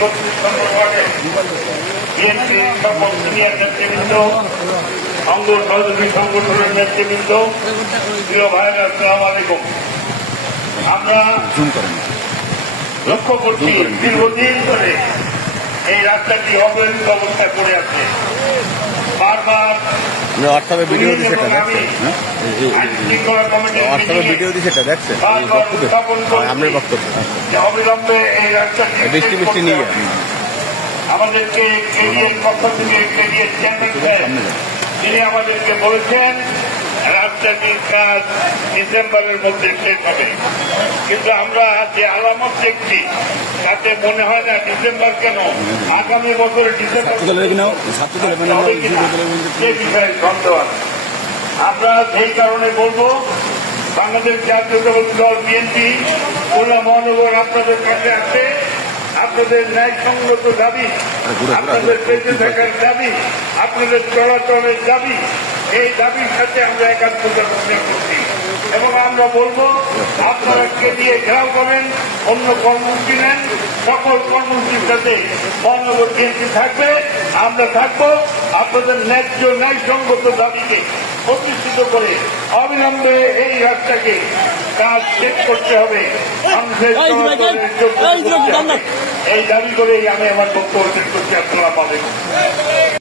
31 নম্বর ওয়ার্ডের বিএনপির সকল সিনিয়র নেতৃবৃন্দ, অঙ্গ সহযোগী সংগঠনের নেতৃবৃন্দ, প্রিয় ভাইয়েরা, আসসালামু আলাইকুম। আমরা লক্ষ্য করছি দীর্ঘদিন ধরে এই রাস্তাটি অবহেলিত অবস্থায় পড়ে আছে। বারবার ভিডিও দিচ্ছে এটা দেখছেন আপনার বক্তব্য অবিলম্বে এই রাস্তাটি বৃষ্টি নিয়ে আমাদেরকে কেরিয়ার পক্ষ থেকে কেরিয়ার চেয়ারম্যান তিনি আমাদেরকে বলেছেন রাস্তাটির কাজ ডিসেম্বরের মধ্যে শেষ হবে, কিন্তু আমরা যে আলামত দেখছি তাতে মনে হয় না ডিসেম্বর কেন, আগামী বছরের ডিসেম্বর সে বিষয়ে সন্দেহ আছে। আমরা সেই কারণে বলবো বাংলাদেশ জাতীয়তাবাদী দল বিএনপি খুলনা মহানগর আপনাদের কাছে আছে। আপনাদের ন্যায়সঙ্গত দাবি, আপনাদের বেঁচে থাকার দাবি, আপনাদের চলাচলের দাবি, এই দাবির সাথে আমরা একাত্মতা ঘোষণা করছি এবং আমরা বলবো আপনারা কে দিয়ে ঘেরাও করেন, অন্য কর্মসূচি নেন, সকল কর্মসূচির সাথে মহানগর বিএনপি থাকবে, আমরা থাকবো। আপনাদের ন্যায়সঙ্গত দাবিকে প্রতিষ্ঠিত করে অবিলম্বে এই রাস্তাকে কাজ শেষ করতে হবে, এই দাবি করেই আমি আমার বক্তব্য শেষ করছি। আসসালামু আলাইকুম।